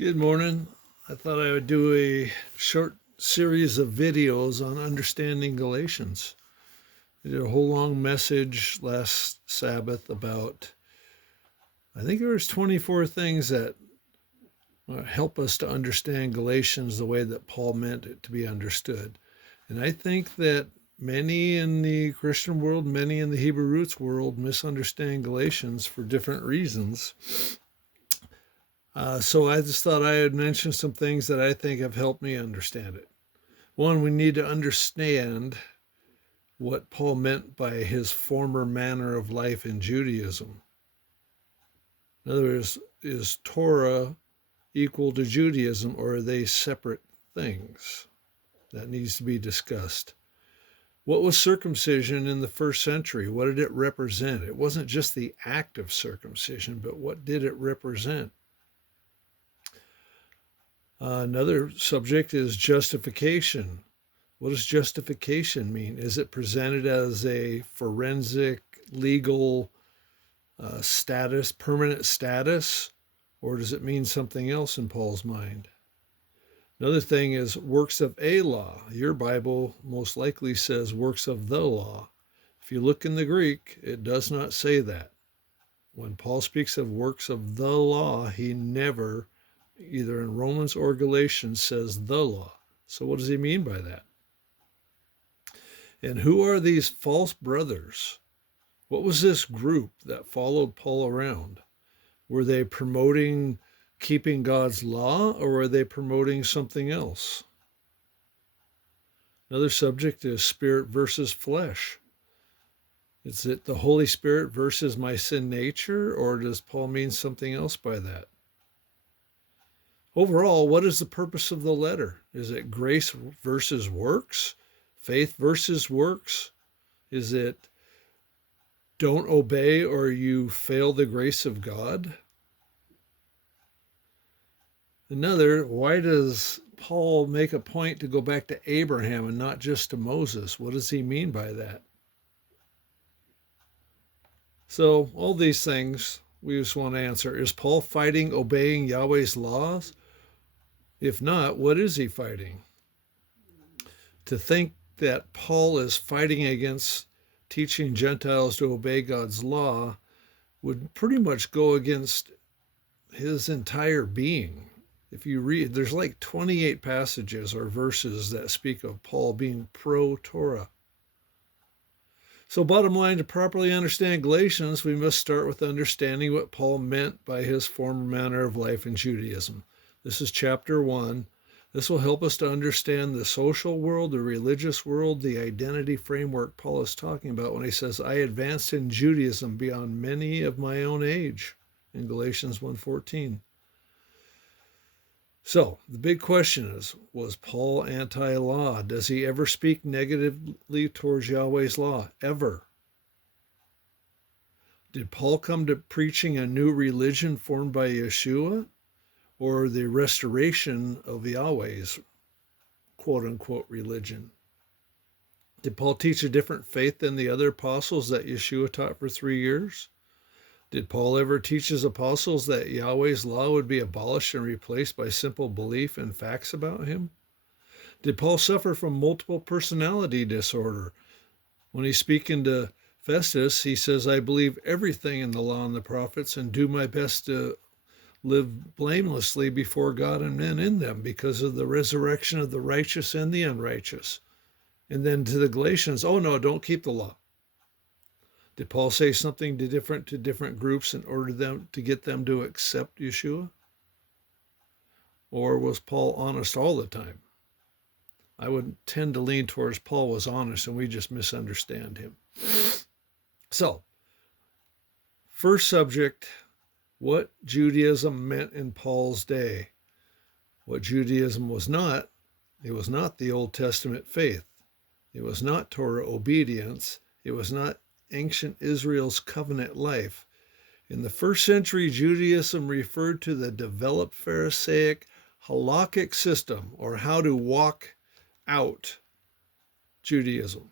Good morning. I thought I would do a short series of videos on understanding Galatians. I did a whole long message last Sabbath about, I think there was 24 things that help us to understand Galatians the way that Paul meant it to be understood. And I think that many in the Christian world, many in the Hebrew roots world misunderstand Galatians for different reasons. So I just thought I would mention some things that I think have helped me understand it. One, we need to understand what Paul meant by his former manner of life in Judaism. In other words, is Torah equal to Judaism, or are they separate things? That needs to be discussed. What was circumcision in the first century? What did it represent? It wasn't just the act of circumcision, but what did it represent? Another subject is justification. What does justification mean? Is it presented as a forensic, legal status, permanent status, or does it mean something else in Paul's mind? Another thing is works of a law. Your Bible most likely says works of the law. If you look in the Greek, it does not say that. When Paul speaks of works of the law, he never, either in Romans or Galatians, says the law. So what does he mean by that? And who are these false brothers? What was this group that followed Paul around? Were they promoting keeping God's law, or were they promoting something else? Another subject is spirit versus flesh. Is it the Holy Spirit versus my sin nature, or does Paul mean something else by that? Overall, what is the purpose of the letter? Is it grace versus works? Faith versus works? Is it don't obey or you fail the grace of God? Another, why does Paul make a point to go back to Abraham and not just to Moses? What does he mean by that? So all these things we just want to answer. Is Paul fighting obeying Yahweh's laws? If not, what is he fighting? To think that Paul is fighting against teaching Gentiles to obey God's law would pretty much go against his entire being. If you read, there's like 28 passages or verses that speak of Paul being pro-Torah. So bottom line, to properly understand Galatians, we must start with understanding what Paul meant by his former manner of life in Judaism. This is chapter 1. This will help us to understand the social world, the religious world, the identity framework Paul is talking about when he says, I advanced in Judaism beyond many of my own age, in Galatians 1:14. So the big question is, was Paul anti-law? Does he ever speak negatively towards Yahweh's law? Ever? Did Paul come to preaching a new religion formed by Yeshua, or the restoration of Yahweh's quote-unquote religion? Did Paul teach a different faith than the other apostles that Yeshua taught for 3 years? Did Paul ever teach his apostles that Yahweh's law would be abolished and replaced by simple belief and facts about him? Did Paul suffer from multiple personality disorder? When he's speaking to Festus, he says, I believe everything in the law and the prophets and do my best to live blamelessly before God and men in them because of the resurrection of the righteous and the unrighteous. And then to the Galatians, oh no, don't keep the law. Did Paul say something different to different groups in order to get them to accept Yeshua? Or was Paul honest all the time? I would tend to lean towards Paul was honest and we just misunderstand him. So, first subject, what Judaism meant in Paul's day. What Judaism was not, it was not the Old Testament faith. It was not Torah obedience. It was not ancient Israel's covenant life. In the first century, Judaism referred to the developed Pharisaic halakhic system, or how to walk out Judaism.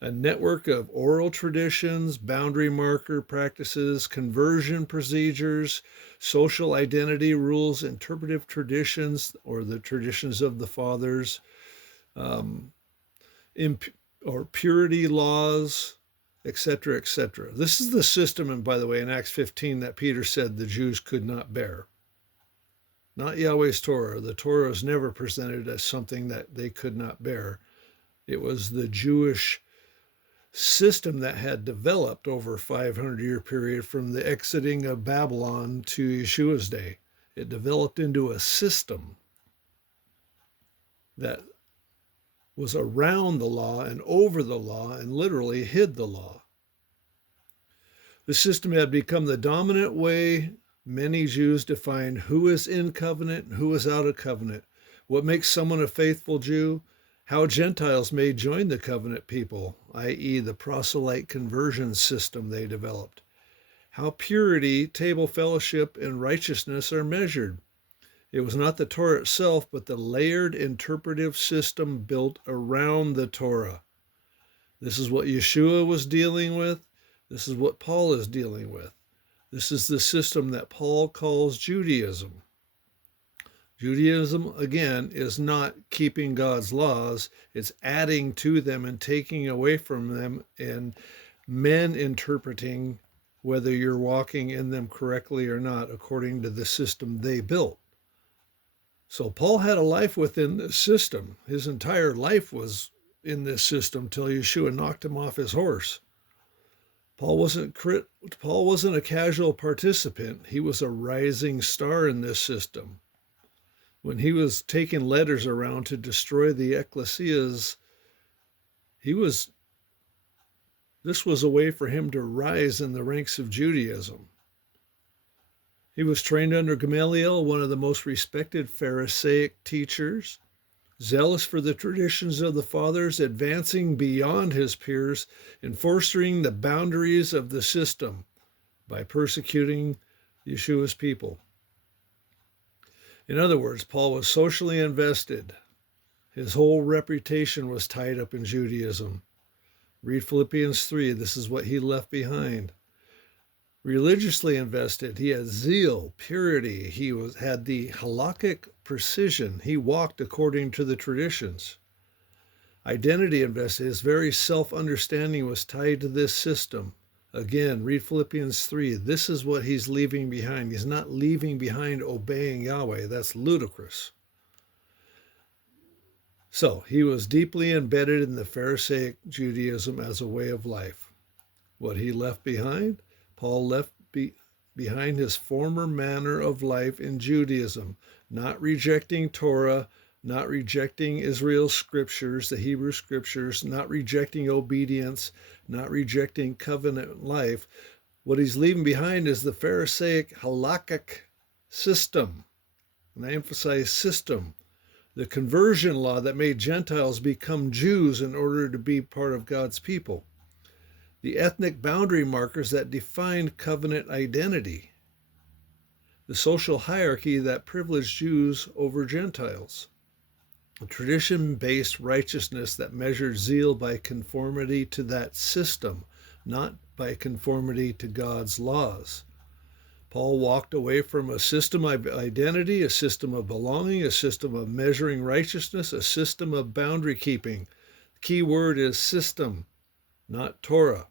a network of oral traditions, boundary marker practices, conversion procedures, social identity rules, interpretive traditions, or the traditions of the fathers, um, imp- or purity laws, etc., etc. This is the system, and by the way, in Acts 15 that Peter said the Jews could not bear. Not Yahweh's Torah. The Torah is never presented as something that they could not bear. It was the Jewish system that had developed over a 500-year period from the exiting of Babylon to Yeshua's day. It developed into a system that was around the law and over the law and literally hid the law. The system had become the dominant way many Jews define who is in covenant and who is out of covenant, what makes someone a faithful Jew, how Gentiles may join the covenant people, i.e. the proselyte conversion system they developed, how purity, table fellowship, and righteousness are measured. It was not the Torah itself, but the layered interpretive system built around the Torah. This is what Yeshua was dealing with. This is what Paul is dealing with. This is the system that Paul calls Judaism. Judaism, again, is not keeping God's laws. It's adding to them and taking away from them, and men interpreting whether you're walking in them correctly or not according to the system they built. So Paul had a life within this system. His entire life was in this system till Yeshua knocked him off his horse. Paul wasn't a casual participant. He was a rising star in this system. When he was taking letters around to destroy the ecclesias, this was a way for him to rise in the ranks of Judaism. He was trained under Gamaliel, one of the most respected Pharisaic teachers, zealous for the traditions of the fathers, advancing beyond his peers, enforcing the boundaries of the system by persecuting Yeshua's people. In other words, Paul was socially invested. His whole reputation was tied up in Judaism. Read Philippians 3. This is what he left behind. Religiously invested, he had zeal, purity. He had the halakhic precision. He walked according to the traditions. Identity invested, his very self-understanding was tied to this system. Again, read Philippians 3. This is what he's leaving behind. He's not leaving behind obeying Yahweh. That's ludicrous. So he was deeply embedded in the Pharisaic Judaism as a way of life. What he left behind? Paul left behind his former manner of life in Judaism, not rejecting Torah, not rejecting Israel's scriptures, the Hebrew scriptures, not rejecting obedience, not rejecting covenant life. What he's leaving behind is the Pharisaic halakhic system, and I emphasize system, the conversion law that made Gentiles become Jews in order to be part of God's people, the ethnic boundary markers that defined covenant identity, the social hierarchy that privileged Jews over Gentiles, a tradition-based righteousness that measured zeal by conformity to that system, not by conformity to God's laws. Paul walked away from a system of identity, a system of belonging, a system of measuring righteousness, a system of boundary keeping. The key word is system, not Torah.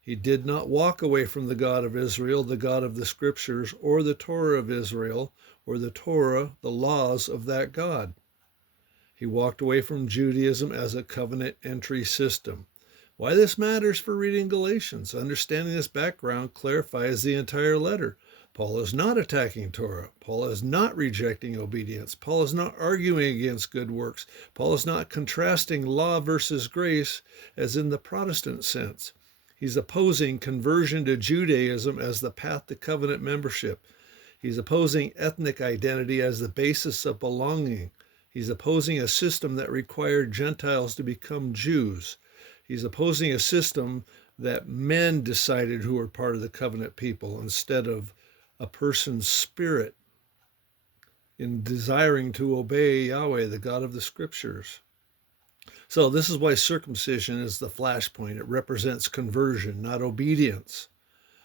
He did not walk away from the God of Israel, the God of the Scriptures, or the Torah of Israel, or the Torah, the laws of that God. He walked away from Judaism as a covenant entry system. Why this matters for reading Galatians, understanding this background clarifies the entire letter. Paul is not attacking Torah. Paul is not rejecting obedience. Paul is not arguing against good works. Paul is not contrasting law versus grace as in the Protestant sense. He's opposing conversion to Judaism as the path to covenant membership. He's opposing ethnic identity as the basis of belonging. He's opposing a system that required Gentiles to become Jews. He's opposing a system that men decided who were part of the covenant people instead of a person's spirit in desiring to obey Yahweh, the God of the Scriptures. So this is why circumcision is the flashpoint. It represents conversion, not obedience.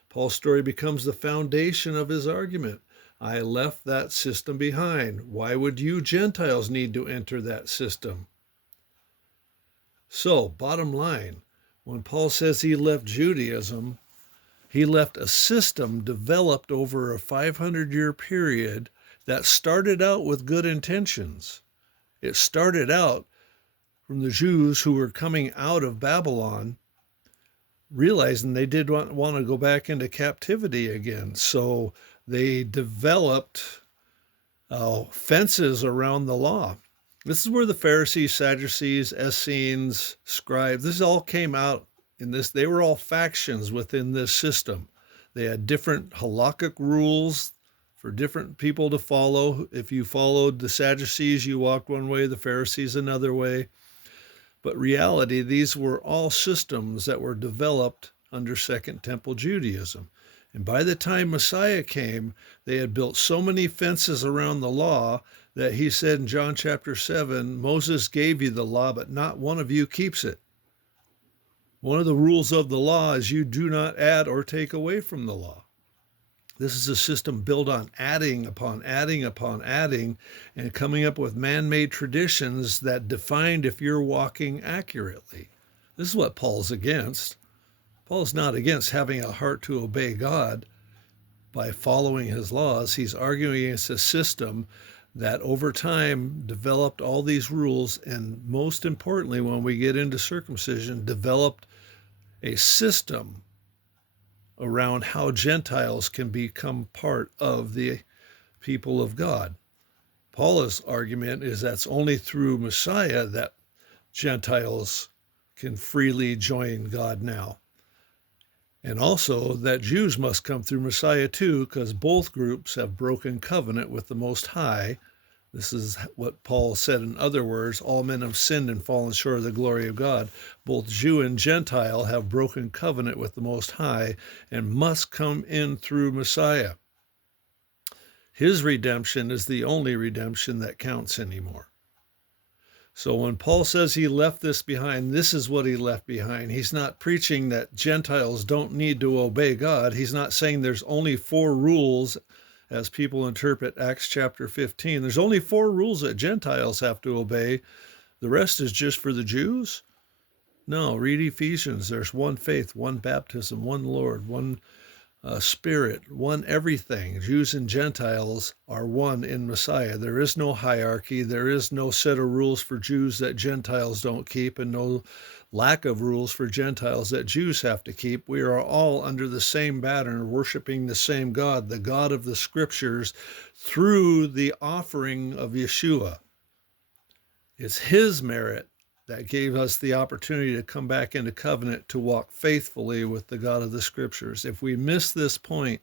Paul's story becomes the foundation of his argument. I left that system behind. Why would you Gentiles need to enter that system? So, bottom line, when Paul says he left Judaism, he left a system developed over a 500-year period that started out with good intentions. It started out from the Jews who were coming out of Babylon, realizing they did want to go back into captivity again. So they developed fences around the law. This is where the Pharisees, Sadducees, Essenes, scribes, this all came out in this. They were all factions within this system. They had different halakhic rules for different people to follow. If you followed the Sadducees, you walked one way, the Pharisees another way. But reality, these were all systems that were developed under Second Temple Judaism. And by the time Messiah came, they had built so many fences around the law that he said in John chapter 7, Moses gave you the law, but not one of you keeps it. One of the rules of the law is you do not add or take away from the law. This is a system built on adding upon adding upon adding and coming up with man-made traditions that defined if you're walking accurately. This is what Paul's against. Paul's not against having a heart to obey God by following his laws. He's arguing against a system that over time developed all these rules, and most importantly, when we get into circumcision, developed a system around how Gentiles can become part of the people of God. Paul's argument is that's only through Messiah that Gentiles can freely join God now. And also that Jews must come through Messiah too, because both groups have broken covenant with the Most High. This is what Paul said in other words, all men have sinned and fallen short of the glory of God. Both Jew and Gentile have broken covenant with the Most High and must come in through Messiah. His redemption is the only redemption that counts anymore. So when Paul says he left this behind, this is what he left behind. He's not preaching that Gentiles don't need to obey God. He's not saying there's only 4 rules, as people interpret Acts chapter 15. There's only 4 rules that Gentiles have to obey. The rest is just for the Jews? No, read Ephesians. There's one faith, one baptism, one Lord, one Spirit, one everything. Jews and Gentiles are one in Messiah. There is no hierarchy. There is no set of rules for Jews that Gentiles don't keep, and no lack of rules for Gentiles that Jews have to keep. We are all under the same banner, worshiping the same God, the God of the Scriptures, through the offering of Yeshua. It's his merit that gave us the opportunity to come back into covenant to walk faithfully with the God of the Scriptures. If we miss this point,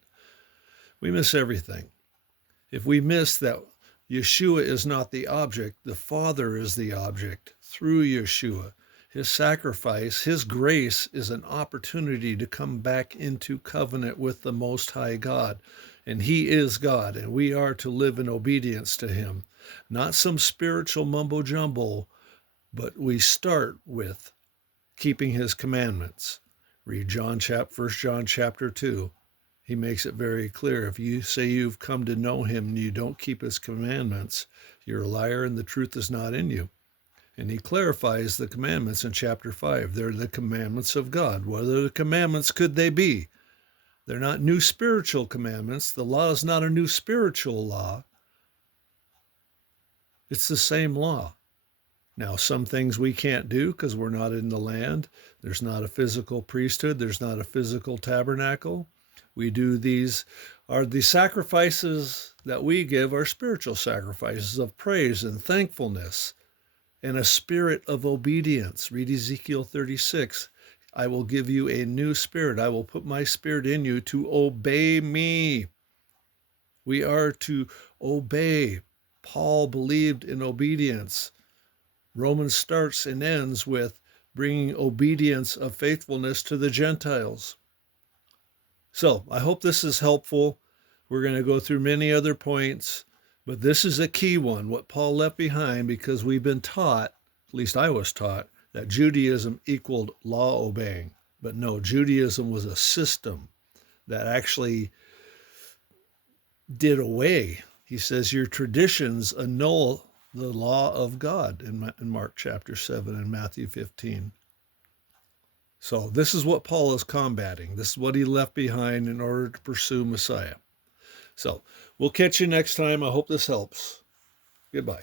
we miss everything. If we miss that Yeshua is not the object, the Father is the object through Yeshua. His sacrifice, his grace is an opportunity to come back into covenant with the Most High God. And he is God, and we are to live in obedience to him. Not some spiritual mumbo jumbo, but we start with keeping his commandments. Read 1 John chapter 2. He makes it very clear. If you say you've come to know him and you don't keep his commandments, you're a liar and the truth is not in you. And he clarifies the commandments in chapter 5. They're the commandments of God. What other commandments could they be? They're not new spiritual commandments. The law is not a new spiritual law. It's the same law. Now, some things we can't do because we're not in the land. There's not a physical priesthood. There's not a physical tabernacle. We do these, are the sacrifices that we give are spiritual sacrifices of praise and thankfulness and a spirit of obedience. Read Ezekiel 36. I will give you a new spirit. I will put my spirit in you to obey me. We are to obey. Paul believed in obedience. Romans starts and ends with bringing obedience of faithfulness to the Gentiles. So I hope this is helpful. We're going to go through many other points, but this is a key one, what Paul left behind, because we've been taught at least I was taught, that Judaism equaled law obeying. But no, Judaism was a system that actually did away. He says your traditions annul the law of God in Mark chapter 7 and Matthew 15. So this is what Paul is combating. This is what he left behind in order to pursue Messiah. So we'll catch you next time. I hope this helps. Goodbye.